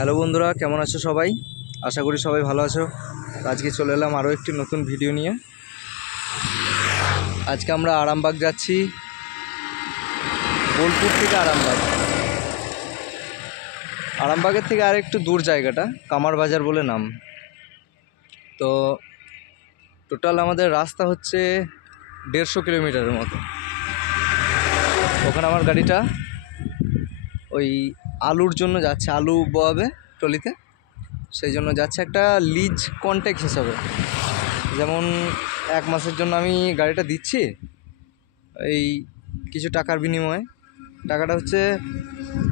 Hello বন্ধুরা, কেমন আছো সবাই? আশা করি সবাই ভালো আছো। আজকে চলে এলাম আরও একটি নতুন ভিডিও নিয়ে। আজকে আমরা আরামবাগ যাচ্ছি, বোলপুর থেকে আরামবাগ। আরামবাগের থেকে আর একটু দূর জায়গাটা, কামার বাজার বলে নাম। তো টোটাল আমাদের রাস্তা হচ্ছে 150 কিলোমিটারের মতো। ওখানে আমার গাড়িটা ওই আলুর জন্য যাচ্ছে, আলু বোয়াবে টলিতে, সেই জন্য যাচ্ছে একটা লিজ কন্ট্যাক্ট হিসাবে। যেমন 1 মাসের জন্য আমি গাড়িটা দিচ্ছি, এই কিছু টাকার বিনিময়ে। টাকাটা হচ্ছে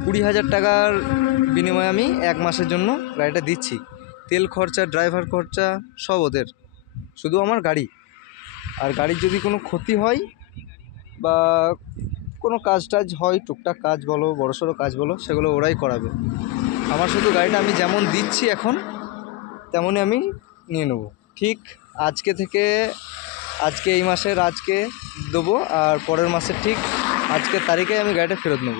20,000 টাকার বিনিময়ে আমি 1 মাসের জন্য গাড়িটা দিচ্ছি। তেল খরচা, ড্রাইভার খরচা সব ওদের, শুধু আমার গাড়ি। আর গাড়ির যদি কোনো ক্ষতি হয় বা কোনো কাজ টাজ হয়, টুকটাক কাজ বলো, বড়সড় কাজ বলো, সেগুলো ওরাই করাবে। আমার শুধু গাড়িটা আমি যেমন দিচ্ছি এখন তেমনই আমি নিয়ে নেব। ঠিক আজকে থেকে, আজকে এই মাসের আজকে দেবো, আর পরের মাসের ঠিক আজকের তারিখে আমি গাড়িটা ফেরত নেব।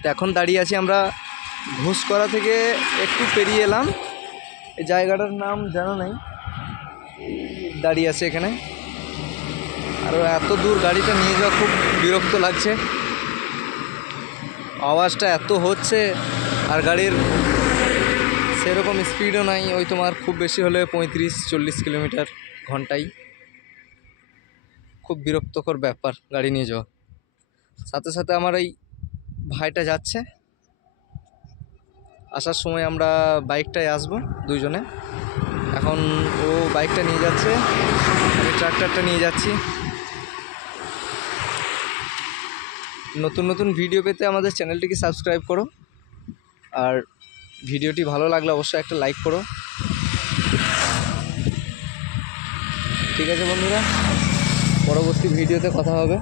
তো এখন দাঁড়িয়ে আছি আমরা ঘুষকরা থেকে একটু পেরিয়ে এলাম, এই জায়গাটার নাম জানা নাই, দাঁড়িয়ে আছে এখানে। আর এত দূর গাড়িটা নিয়ে যাওয়া খুব বিরক্ত লাগছে, আওয়াজটা এত হচ্ছে, আর গাড়ির সেরকম স্পিডও নাই। ওই তোমার খুব বেশি হলে 35-40 কিলোমিটার ঘন্টায়। খুব বিরক্তকর ব্যাপার গাড়ি নিয়ে যাওয়া। সাথে সাথে আমার এই ভাইটা যাচ্ছে, আসার সময় আমরা বাইকটায় আসবো দুইজনে। এখন ও বাইকটা নিয়ে যাচ্ছে, আমি ট্রাক্টরটা নিয়ে যাচ্ছি। নতুন নতুন ভিডিও পেতে আমাদের চ্যানেলটিকে সাবস্ক্রাইব করো, আর ভিডিওটি ভালো লাগলে অবশ্যই একটা লাইক করো। ঠিক আছে বন্ধুরা, পরবর্তী ভিডিওতে কথা হবে।